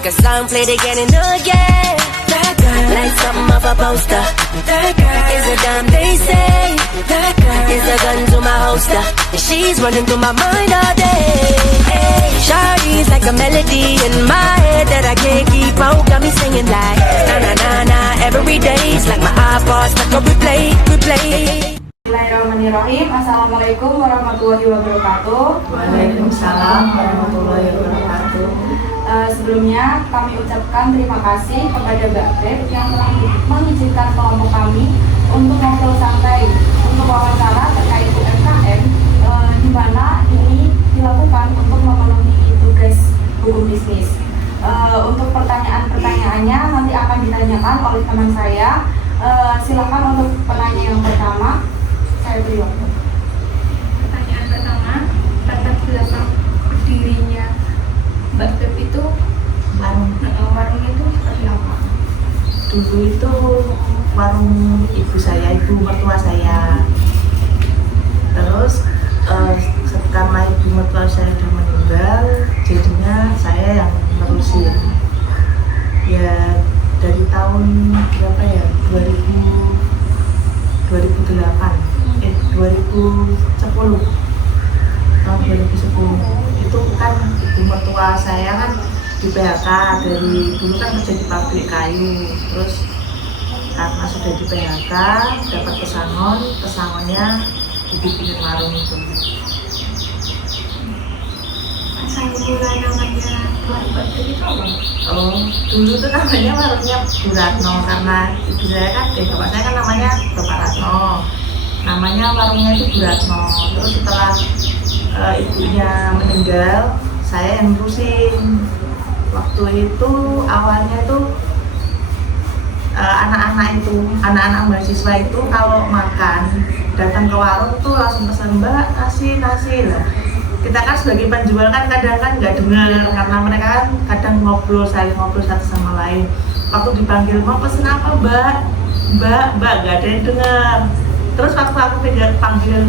like a song played again and again. That girl, like something off a poster. That girl is a dime, they say. That girl is a gun to my holster, and she's running through my mind all day. Hey, Shawty's like a melody in my head that I can't keep out. Got me singing like na na na na every day. It's like my iPod's like a replay, replay. Bismillahirrahmanirrahim. Assalamualaikum warahmatullahi wabarakatuh. Waalaikumsalam warahmatullahi wabarakatuh. Sebelumnya kami ucapkan terima kasih kepada Mbak Beb yang telah mengizinkan kelompok kami untuk ngobrol santai untuk wawancara terkait UMKM, di mana ini dilakukan untuk memenuhi tugas hukum bisnis. Untuk pertanyaan-pertanyaannya nanti akan ditanyakan oleh teman saya. Silakan untuk penanya yang pertama. Saya beri waktu. Pertanyaan pertama, latar belakang berdirinya Mbak Beb itu warung itu seperti apa? Dulu itu warung ibu saya, ibu mertua saya. Terus karena ibu mertua saya sudah meninggal, jadinya saya yang nerusin. Ya dari tahun berapa ya? 2010 tahun 2010 itu kan ibu mertua saya kan di PHK dari dulu kan kerja di pabrik kayu, terus karena sudah di PHK dapat pesangonnya dibikin warung itu. Asal mula namanya warung Mbak Beb itu apa? Oh, dulu tuh namanya warungnya Bu Ratno karena ibu saya kan, bapak saya kan namanya Bapak Ratno. Namanya warungnya itu Bu Ratno. Terus setelah ibunya meninggal, saya yang nerusin. Waktu itu awalnya itu anak-anak mahasiswa itu kalau makan datang ke warung tuh langsung pesan, Mbak nasi lah. Kita kan sebagai penjual kan kadang kan nggak dengar karena mereka kan kadang saling ngobrol satu sama lain. Waktu dipanggil mau pesen apa Mbak nggak ada yang dengar. Terus waktu aku panggil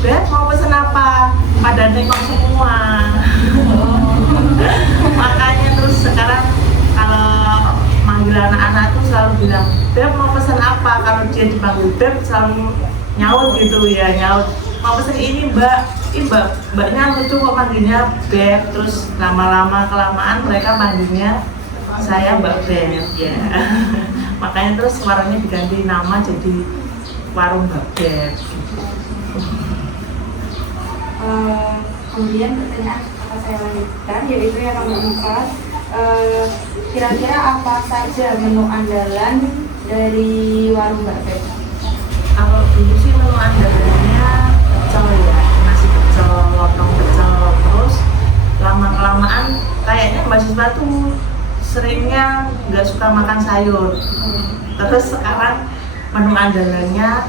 Beb mau pesen apa, pada nengok semua. Makanya terus sekarang kalau manggil anak-anak tuh selalu bilang Beb mau pesen apa. Kalau dia dipanggil Beb selalu nyaut gitu ya, nyaut mau pesen ini mbaknya lucu kok panggilnya Beb. Terus lama-lama kelamaan mereka panggilnya saya Mbak Beb ya. Makanya terus warungnya diganti nama jadi warung Mbak Beb. Kemudian pertanyaan akan saya lanjutkan, yaitu yang nomor 4. Kira-kira apa saja menu andalan dari warung Mbak Beb? Kalau dulu sih menu andalannya pecel ya, nasi pecel, lontong pecel. Terus lama-kelamaan kayaknya mahasiswa tuh seringnya nggak suka makan sayur. Terus sekarang menu andalannya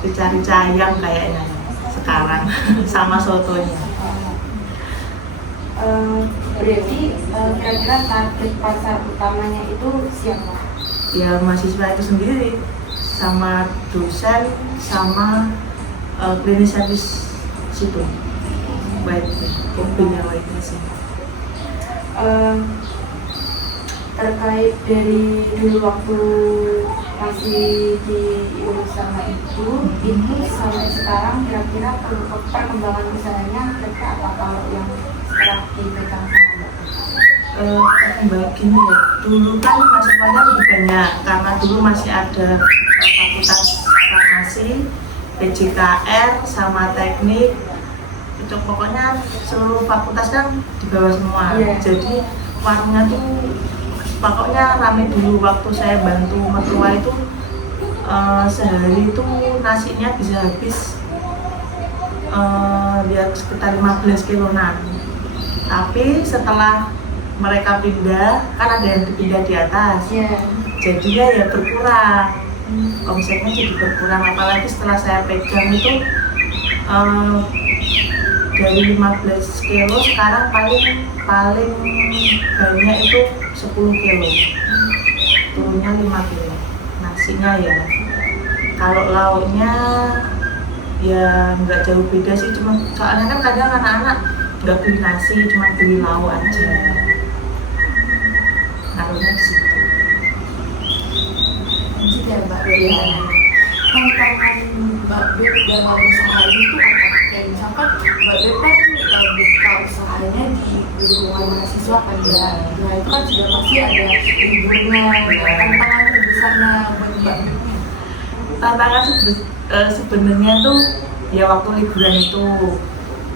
dicari ayam kayaknya sekarang sama sotonya. Berarti kira-kira target pasar utamanya itu siapa? Ya mahasiswa itu sendiri, sama dosen, sama cleaning service situ, kopinya sih. Terkait dari dulu waktu masih diurus sama itu sampai sekarang kira-kira perkembangan usahanya kira-kira apa kalau yang setelah dipegang sama Mbak? Perkembangan gini ya, dulu kan mahasiswanya lebih banyak karena dulu masih ada fakultas farmasi, PJKR sama teknik. Itu pokoknya seluruh fakultas kan di bawah semua. Jadi warungnya tuh pokoknya rame dulu. Waktu saya bantu mertua itu sehari itu nasinya bisa habis ya sekitar 15 kiloan. Tapi setelah mereka pindah, kan ada yang dipindah di atas, jadinya ya berkurang, omsetnya jadi berkurang. Apalagi setelah saya pegang itu dari 15 kilo sekarang paling banyak itu 10 kilo, turunnya 5 kilo. Nasinya ya, kalau lauknya ya nggak jauh beda sih, cuma soalnya kan kadang anak-anak nggak beli nasi, cuma beli lauk aja. Iya. Tantangan Mbak Beb dalam usaha itu apa? Kayak misalkan Mbak Beb kan buka usahanya di lingkungan mahasiswa kan ya. Nah itu kan sudah pasti ada liburnya. Tantangan terbesarnya buat Mbak Beb. Tantangan sebenarnya tuh ya waktu liburan itu.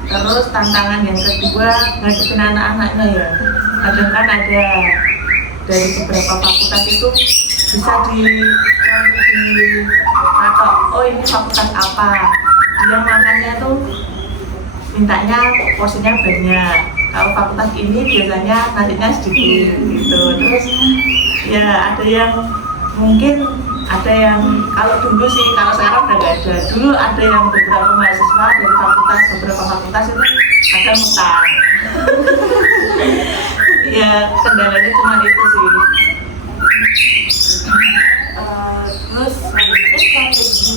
Terus tantangan yang kedua ngadepin anak-anaknya ya. Kadang kan ada dari beberapa fakultas itu bisa dikatok, oh ini fakultas apa, dia makannya tuh mintanya porsinya banyak. Kalau fakultas ini biasanya nasinya sedikit gitu. Terus ya ada yang mungkin ada yang kalau dulu sih, kalau sekarang udah nggak ada. Dulu ada yang beberapa mahasiswa dari beberapa fakultas itu ada ngutang. Ya kendalanya cuma itu sih. Terus selanjutnya strategi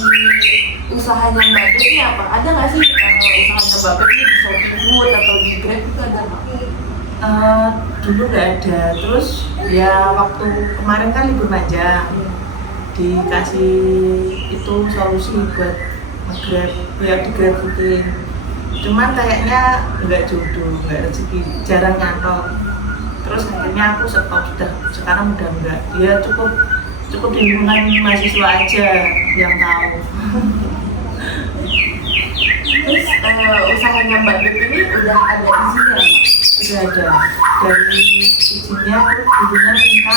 usahanya Mbak Beb ini apa? Ada nggak sih usahanya Mbak Beb ini di Shopee Food atau di Grab itu ada nggak? Dulu nggak ada. Terus ya waktu kemarin kan libur panjang, dikasih itu solusi buat nge-grab, ya di grab booking. Cuman kayaknya nggak jodoh, nggak rezeki, jarang nyantol. Terus akhirnya aku stop sudah, sekarang udah enggak. Ya cukup di lingkungan mahasiswa aja yang tahu. Terus usahanya Mbak Beb ini udah ada izinnya? Sudah ada. Dari izinnya gurunya minta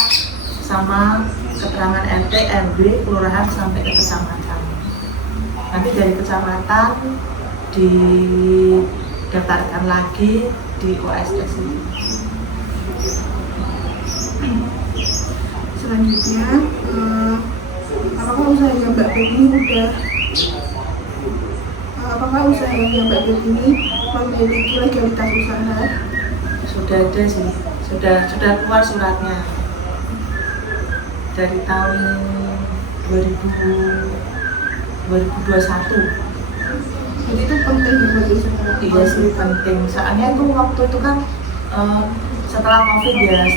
sama keterangan RT, RW, kelurahan sampai ke kecamatan. Nanti dari kecamatan didaftarkan lagi di OSS ini. Selanjutnya, apakah usahanya Mbak Beb ini memiliki legalitas usaha? Sudah ada sih, sudah keluar suratnya dari tahun 2021. Jadi itu penting bagi usaha. Iya sih penting, soalnya itu waktu itu kan setelah COVID dari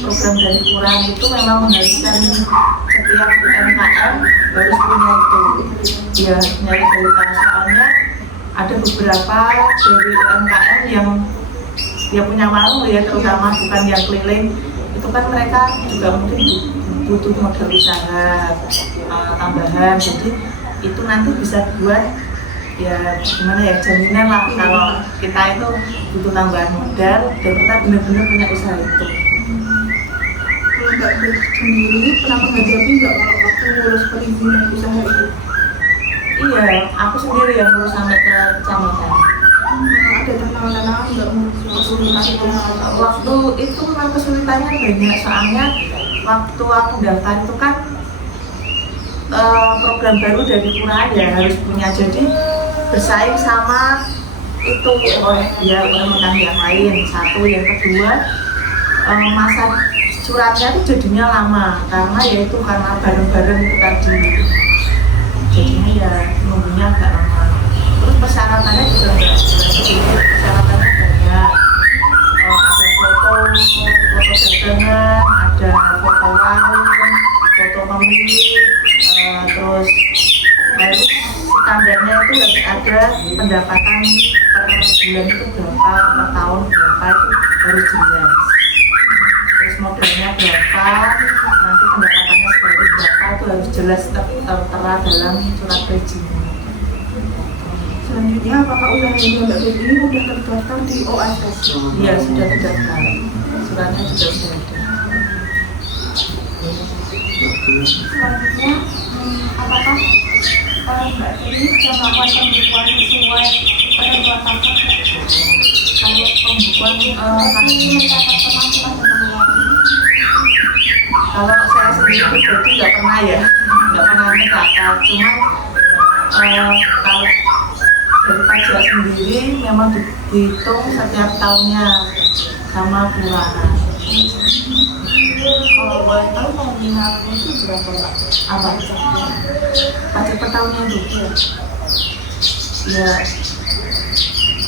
program dari kelurahan itu memang mengharuskan setiap UMKM harus punya itu, ya punya legalitas. Soalnya ada beberapa dari UMKM yang dia punya warung ya, terutama bukan yang keliling, itu kan mereka juga mungkin butuh modal usaha tambahan, jadi itu nanti bisa buat ya gimana ya, jaminan lah kalau kita itu butuh tambahan modal dan kita benar-benar punya usaha itu. Kalau Mbak Beb sendiri pernah menghadapi nggak kalau waktu ngurus perizinan usaha itu? Iya, aku sendiri yang ngurus sampai ke kecamatan. Ada tantangan-tantangan nggak kesulitan? Waktu itu memang kesulitannya banyak, soalnya waktu aku daftar itu kan program baru dari kelurahan ya harus punya, jadi bersaing sama itu orang yang lain. Satu, yang kedua masa suratnya itu jadinya lama karena yaitu karena bareng-bareng itu tadi, jadinya ya nunggunya agak lama. Terus persyaratannya juga enggak sedikit, persyaratannya banyak. Ada foto dagangan, ada foto warung, foto pemilik, terus harus standarnya itu harus ada pendapatan per bulan itu berapa, per tahun berapa, itu harus jelas. Terus modalnya berapa, nanti pendapatannya seperti berapa, itu harus jelas tertera dalam surat perizinan. Selanjutnya, apakah usahanya Mbak Beb ini sudah terdaftar di OSS? Iya, sudah terdaftar. Suratnya juga sudah ada. Selanjutnya, apakah Mbak Beb ini sudah melakukan pembukuan sesuai ketentuan pajak? Kalau pembukuan mencatat pemasukan dan pengeluaran. kalau saya sendiri pribadi nggak pernah ya, nggak pernah mencatat. Cuman kalau dari pajak sendiri memang dihitung setiap tahunnya sama kelurahan. Kalau boleh tahu nominalnya itu berapa Mbak? Apa? Pajak per tahunnya itu? Ya,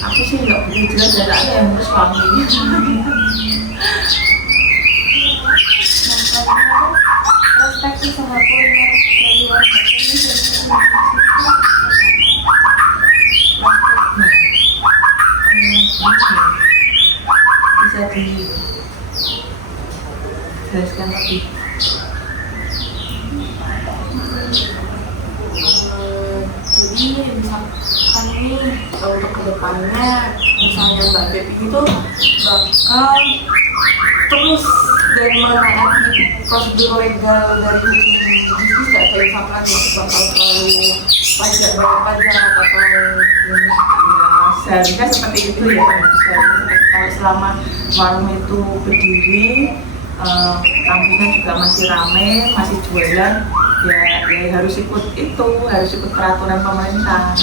aku sih nggak begitu jelas, jaraknya yang harus suami. Prospek usaha jelaskan lebih. Jadi misalkan ini untuk kedepannya misalnya Mbak Beb ini tuh bakal terus dan menaati prosedur legal dari bisnis nggak kayak misalkan bakal selalu pajak bayar pajak atau Ya seharusnya seperti itu ya. Seharusnya kalau selama warung itu berdiri, kampungnya juga masih ramai, masih jualan, ya harus ikut itu, harus ikut peraturan pemerintah.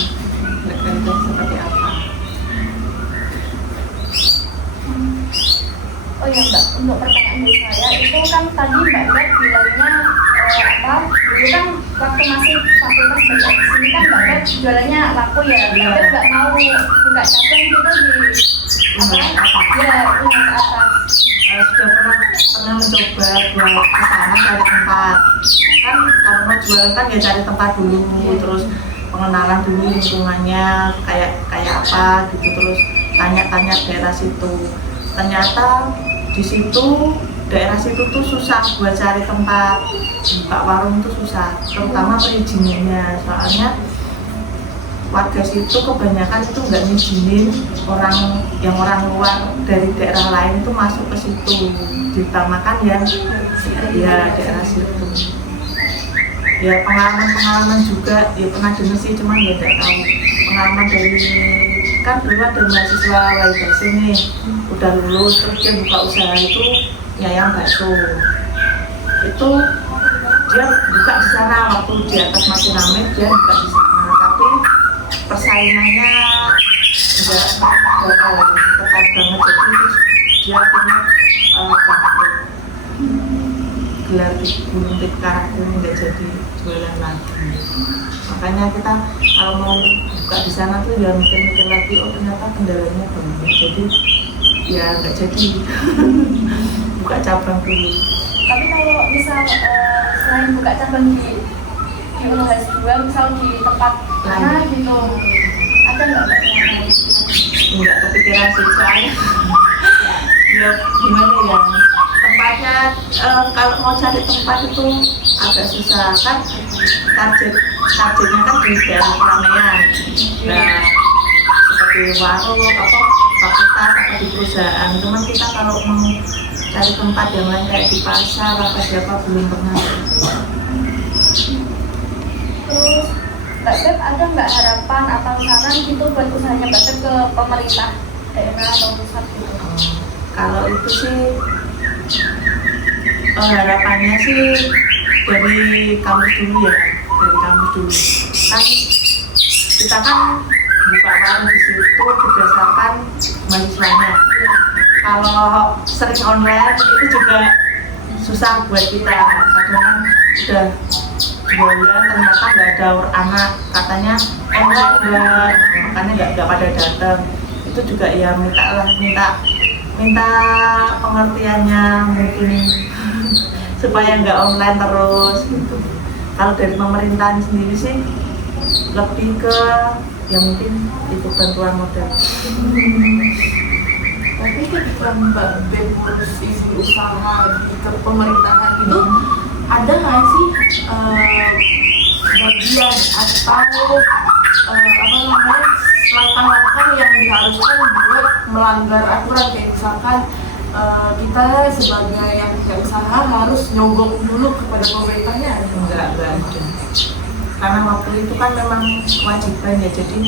Itu seperti apa? Oh ya Mbak, untuk pertanyaan dari saya itu kan tadi Mbak Beb bilangnya dulu kan waktu masih fakultas baca di sini kan Mbak Beb jualannya laku ya, Mbak Beb nggak mau buka cabang gitu di ya unit atas. Sudah pernah mencoba buat kesana cari tempat. Kan kalau mau jualan kan ya cari tempat dulu, terus pengenalan dulu lingkungannya kayak apa gitu, terus tanya-tanya daerah situ. Ternyata di situ daerah situ tuh susah buat cari tempat buka warung, tuh susah, terutama perizinannya. Soalnya warga situ kebanyakan itu nggak ngizinin orang luar dari daerah lain itu masuk ke situ, diutamakan yang ya daerah situ. Ya pengalaman juga ya pernah dengar sih, cuman ya nggak tahu pengalaman dari kan dulu ada mahasiswa wali sini udah lulus terus dia buka usaha itu nyayang bakso. Itu dia buka di sana waktu di atas masih ramai, dia buka di sana, tapi persaingannya enggak ketat banget, jadi dia punya gelar di Gunung Tikar nggak jadi jualan lagi. Makanya kita kalau mau buka di sana tuh ya mikir-mikir lagi, oh ternyata kendalanya banyak, jadi ya nggak jadi buka cabang dulu. Tapi kalau misal selain buka cabang di UNHS 2, misal di tempat mana gitu, ada nggak Mbak? Nggak kepikiran sih soalnya ya gimana ya, tempatnya kalau mau cari tempat itu agak susah kan, targetnya kan di daerah keramaian. Nah seperti warung apa fakultas atau di perusahaan, cuman kita kalau mau cari tempat yang lain kayak di pasar apa siapa belum pernah. Terus Mbak Beb ada nggak harapan atau saran gitu buat usahanya Mbak Beb ke pemerintah daerah atau pusat gitu? Kalau itu sih harapannya sih dari kampus dulu ya, dari kampus dulu. Kan kita kan buka warung di situ berdasarkan mahasiswanya. Kalau sering online itu juga susah buat kita, kadang udah jualan ternyata nggak ada anak, katanya online enggak, makanya nggak pada datang. Itu juga ya minta pengertiannya mungkin supaya nggak online terus gitu. Kalau dari pemerintahan sendiri sih lebih ke ya mungkin itu bantuan modal. tapi ketika Mbak Beb terus isi usaha di pemerintahan itu ada nggak sih bagian atau langkah-langkah yang diharuskan buat melanggar aturan, kayak misalkan kita sebagai yang punya usaha harus nyogok dulu kepada pemerintahnya? Enggak ada. Karena waktu itu kan memang kewajiban ya, jadi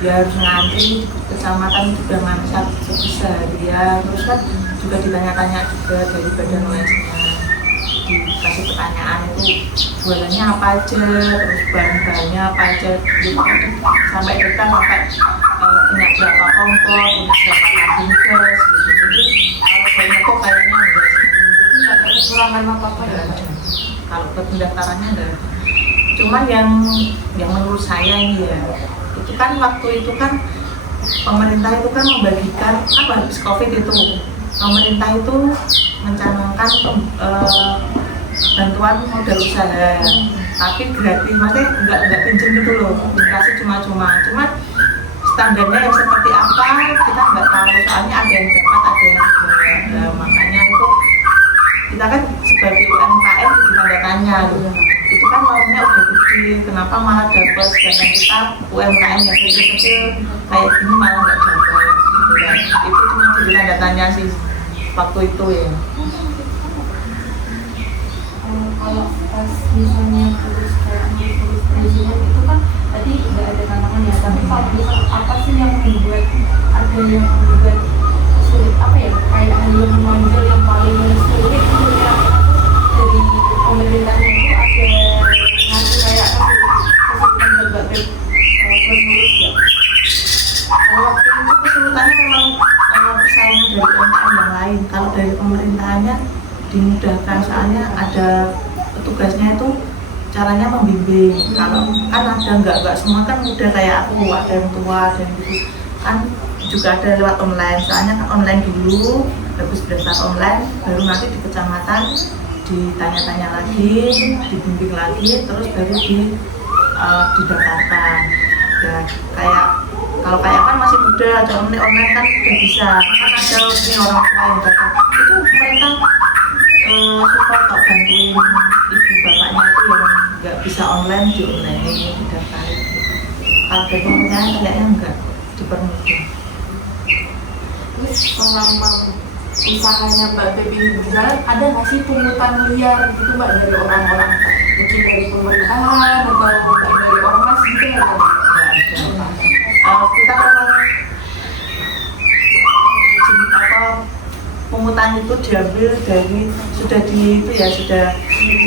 ya harus ngantri, kecamatan juga ngantri sebisa dia, terus kan juga ditanya-tanya juga dari badan OS-nya, dikasih pertanyaan itu jualannya apa aja, terus bahan-bahannya apa aja, gitu. Sampai kita sampai punya berapa kompor, punya berapa tabung gas, gitu. Jadi kalau banyak kok kayaknya enggak sih, Nggak ada kekurangan apa-apa ya? kalau pendaftarannya enggak. Cuman yang menurut saya ini ya, itu kan waktu itu kan pemerintah itu kan membagikan apa habis COVID itu pemerintah itu mencanangkan bantuan modal usaha, tapi gratis, maksudnya nggak pinjam gitu loh, dikasih cuma-cuma. Cuman standarnya yang seperti apa kita nggak tahu, soalnya ada yang dapat ada yang tidak. Makanya itu kita kan sebagai UMKM jadi tanda tanya loh. Itu kan maunya udah gede, kenapa malah dapat, sedangkan kita UMKM yang kecil-kecil kayak gini malah nggak dapat gitu kan. Itu cuma jadi tanda tanya sih waktu itu ya. Kalau pas misalnya tulis kayak tulis presiden itu kan tadi nggak ada tantangan ya, tapi kalau misal apa sih yang membuat ada yang membuat sulit, apa ya, kayak hal yang menonjol yang paling sulit itu ya dari pemerintahnya itu ada ngasih kayak kesulitan berbagai penulis ya. Waktu itu kesulitannya memang persaingan dari UMKM yang lain. Kalau dari pemerintahnya dimudahkan, soalnya ada petugasnya itu caranya membimbing. Kalau kan ada nggak semua kan mudah kayak aku, ada yang tua dan gitu kan, juga ada lewat online. Soalnya kan online dulu, habis berdasar online, baru nanti di kecamatan ditanya-tanya lagi, dibimbing lagi, terus baru didaftarkan. Ya kayak kalau kayak kan masih muda, kalau ini online kan udah bisa. Kan ada ini orang tua yang datang, itu mereka support kok, bantuin ibu bapaknya itu yang nggak bisa online di online didaftarin. Kalau dari pemerintah kayaknya enggak dipermudah. Terus selama usahanya Mbak Baby berjalan, ada nggak sih pungutan liar gitu Mbak dari orang-orang, mungkin dari pemerintahan atau mungkin dari ormas gitu ya? Kita pungutan itu diambil dari sudah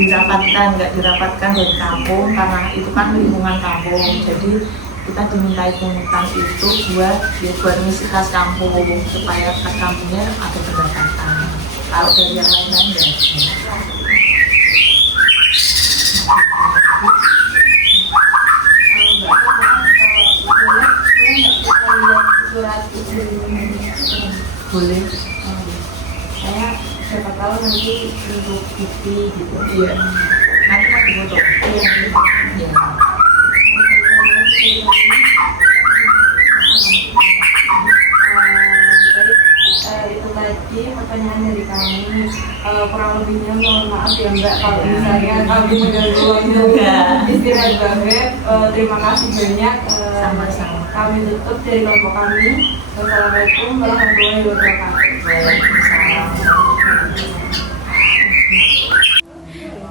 dirapatkan, nggak dirapatkan dari kampung karena itu kan lingkungan kampung. Jadi kita dimintai pungutan itu buat ngisi kas kampung supaya kas kampungnya ada pendapatan. Kalau dari yang lain-lain nggak ada. Boleh. Saya siapa tahu nanti untuk bukti gitu. Iya. Nanti mau difoto. Iya. Iya. Itu tadi pertanyaan dari kami. Kurang lebihnya mohon maaf ya Mbak kalau misalnya kami mengganggu waktu istirahat banget. Terima kasih banyak. Sama-sama. Kami tutup dari kelompok kami. Wassalamualaikum warahmatullahi wabarakatuh. Waalaikumsalam.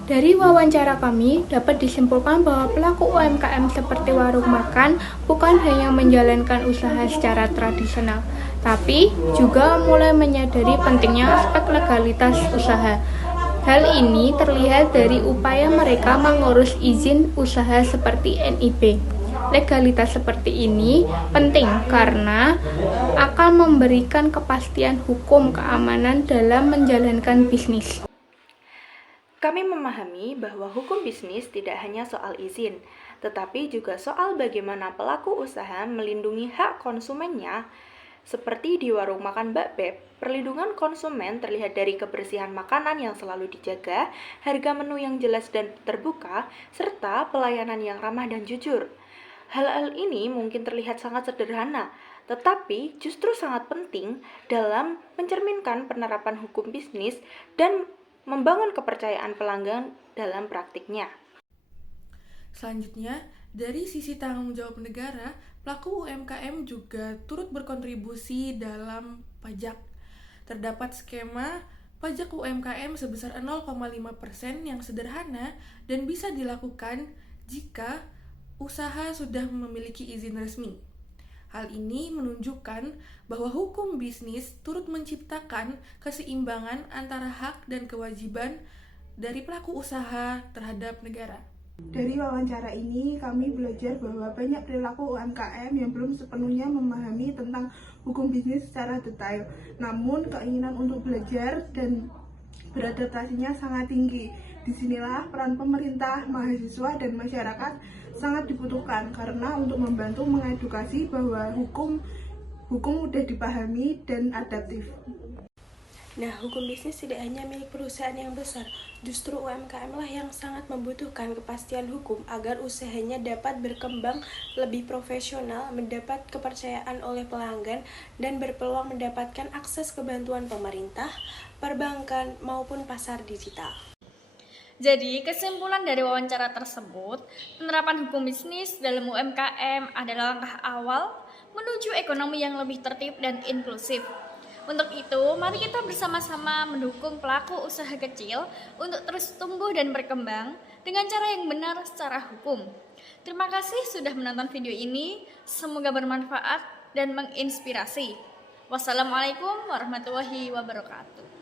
Dari wawancara kami, dapat disimpulkan bahwa pelaku UMKM seperti warung makan bukan hanya menjalankan usaha secara tradisional, tapi juga mulai menyadari pentingnya aspek legalitas usaha. Hal ini terlihat dari upaya mereka mengurus izin usaha seperti NIB. Legalitas seperti ini penting karena akan memberikan kepastian hukum keamanan dalam menjalankan bisnis. Kami memahami bahwa hukum bisnis tidak hanya soal izin, tetapi juga soal bagaimana pelaku usaha melindungi hak konsumennya. Seperti di warung makan Mbak Beb, perlindungan konsumen terlihat dari kebersihan makanan yang selalu dijaga, harga menu yang jelas dan terbuka, serta pelayanan yang ramah dan jujur. Hal-hal ini mungkin terlihat sangat sederhana, tetapi justru sangat penting dalam mencerminkan penerapan hukum bisnis dan membangun kepercayaan pelanggan dalam praktiknya. Selanjutnya, dari sisi tanggung jawab negara, pelaku UMKM juga turut berkontribusi dalam pajak. Terdapat skema pajak UMKM sebesar 0,5% yang sederhana dan bisa dilakukan jika usaha sudah memiliki izin resmi. Hal ini menunjukkan bahwa hukum bisnis turut menciptakan keseimbangan antara hak dan kewajiban dari pelaku usaha terhadap negara. Dari wawancara ini, kami belajar bahwa banyak perilaku UMKM yang belum sepenuhnya memahami tentang hukum bisnis secara detail. Namun, keinginan untuk belajar dan beradaptasinya sangat tinggi. Disinilah peran pemerintah, mahasiswa, dan masyarakat sangat dibutuhkan karena untuk membantu mengedukasi bahwa hukum mudah dipahami dan adaptif. Nah, hukum bisnis tidak hanya milik perusahaan yang besar, justru UMKM lah yang sangat membutuhkan kepastian hukum agar usahanya dapat berkembang lebih profesional, mendapat kepercayaan oleh pelanggan, dan berpeluang mendapatkan akses ke bantuan pemerintah, perbankan, maupun pasar digital. Jadi, kesimpulan dari wawancara tersebut, penerapan hukum bisnis dalam UMKM adalah langkah awal menuju ekonomi yang lebih tertib dan inklusif. Untuk itu, mari kita bersama-sama mendukung pelaku usaha kecil untuk terus tumbuh dan berkembang dengan cara yang benar secara hukum. Terima kasih sudah menonton video ini, semoga bermanfaat dan menginspirasi. Wassalamualaikum warahmatullahi wabarakatuh.